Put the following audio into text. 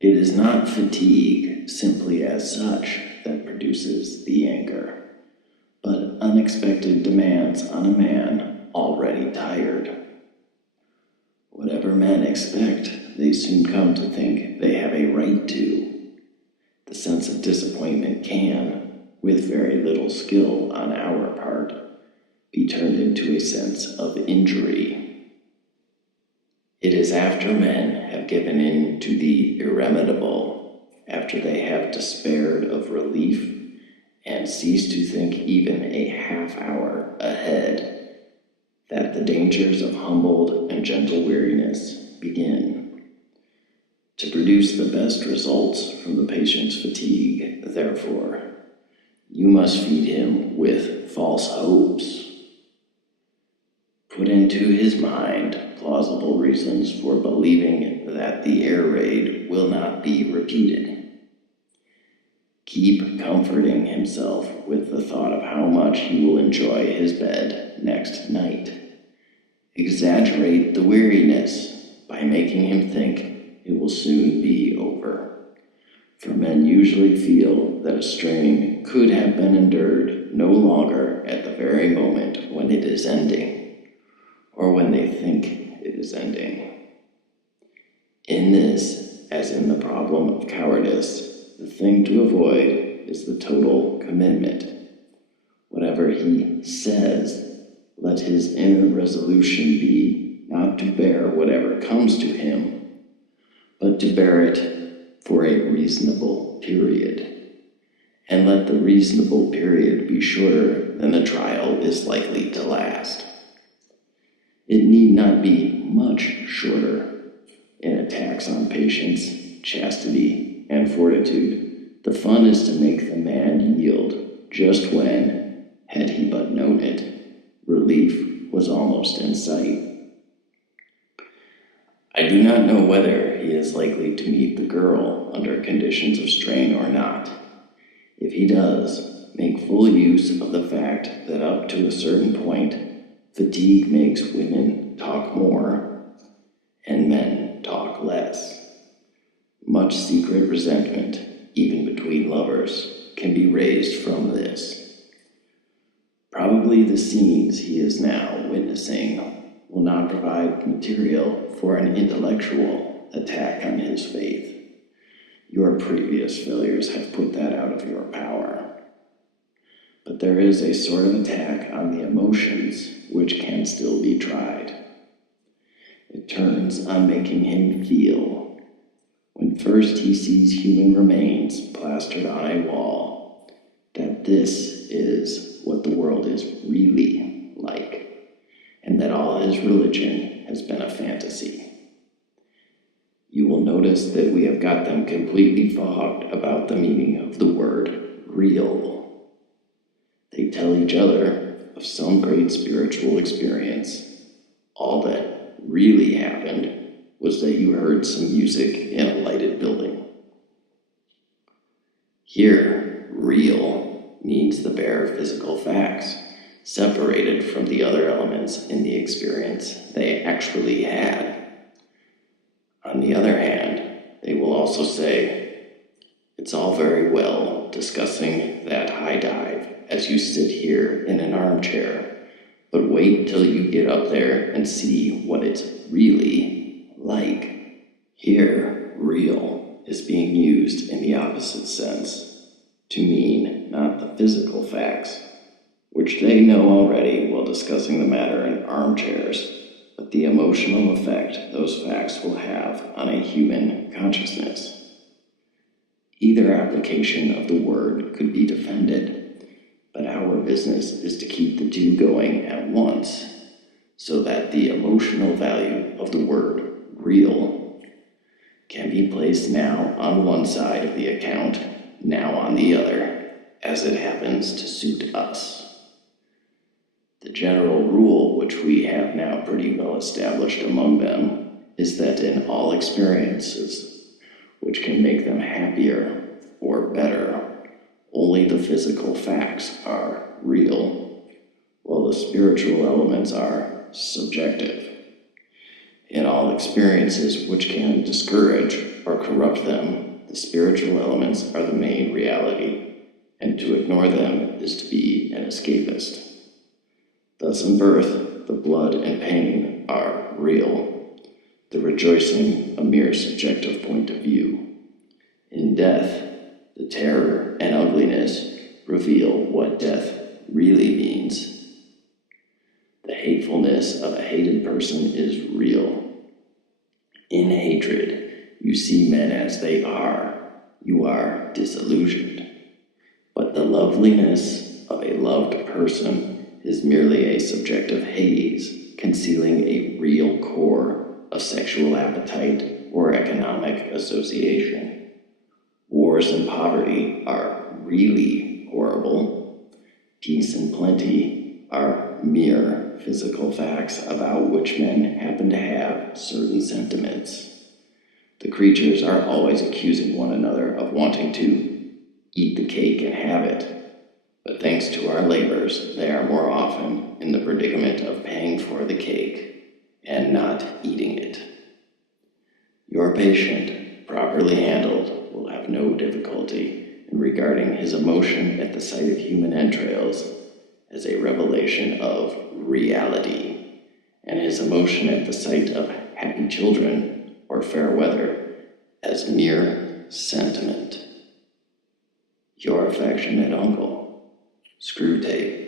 It is not fatigue simply as such that produces the anger, but unexpected demands on a man already tired. Whatever men expect, they soon come to think they have a right to. The sense of disappointment can, with very little skill on our part, be turned into a sense of injury. It is after men have given in to the irremediable, after they have despaired of relief and ceased to think even a half hour ahead, that the dangers of humbled and gentle weariness begin. To produce the best results from the patient's fatigue, therefore, you must feed him with false hopes. Put into his mind plausible reasons for believing that the air raid will not be repeated. Keep comforting himself with the thought of how much he will enjoy his bed next night. Exaggerate the weariness by making him think it will soon be over. For men usually feel that a strain could have been endured no longer at the very moment when it is ending, or when they think it is ending. In this, as in the problem of cowardice, the thing to avoid is the total commitment. Whatever he says, let his inner resolution be not to bear whatever comes to him, but to bear it for a reasonable period. And let the reasonable period be shorter than the trial is likely to last. It need not be much shorter. In attacks on patience, chastity, and fortitude, the fun is to make the man yield just when, had he but known it, relief was almost in sight. I do not know whether he is likely to meet the girl under conditions of strain or not. If he does, make full use of the fact that up to a certain point, fatigue makes women talk more and men talk less. Much secret resentment, even between lovers, can be raised from this. Probably the scenes he is now witnessing will not provide material for an intellectual attack on his faith. Your previous failures have put that out of your power. But there is a sort of attack on the emotions which can still be tried. It turns on making him feel. When first he sees human remains plastered on a wall, that this is what the world is really like, and that all his religion has been a fantasy. You will notice that we have got them completely fogged about the meaning of the word real. They tell each other of some great spiritual experience. All that really happened was that you heard some music in a lighted building. Here, real means the bare physical facts, separated from the other elements in the experience they actually had. On the other hand, they will also say, it's all very well discussing that high dive as you sit here in an armchair, but wait till you get up there and see what it's really like. Here, real is being used in the opposite sense, to mean not the physical facts, which they know already while discussing the matter in armchairs, but the emotional effect those facts will have on a human consciousness. Either application of the word could be defended, but our business is to keep the two going at once, so that the emotional value of the word real can be placed now on one side of the account, now on the other, as it happens to suit us. The general rule, which we have now pretty well established among them, is that in all experiences which can make them happier or better, only the physical facts are real, while the spiritual elements are subjective. In all experiences which can discourage or corrupt them, the spiritual elements are the main reality, and to ignore them is to be an escapist. Thus in birth, the blood and pain are real, the rejoicing a mere subjective point of view. In death, the terror and ugliness reveal what death really means. The hatefulness of a hated person is real. In hatred, you see men as they are. You are disillusioned. But the loveliness of a loved person is merely a subjective haze, concealing a real core of sexual appetite or economic association. Wars and poverty are really horrible. Peace and plenty are mere physical facts about which men happen to have certain sentiments. The creatures are always accusing one another of wanting to eat the cake and have it, but thanks to our labors, they are more often in the predicament of paying for the cake and not eating it. Your patient, properly handled, will have no difficulty in regarding his emotion at the sight of human entrails as a revelation of reality, and his emotion at the sight of happy children or fair weather as mere sentiment. Your affectionate uncle, Screwtape.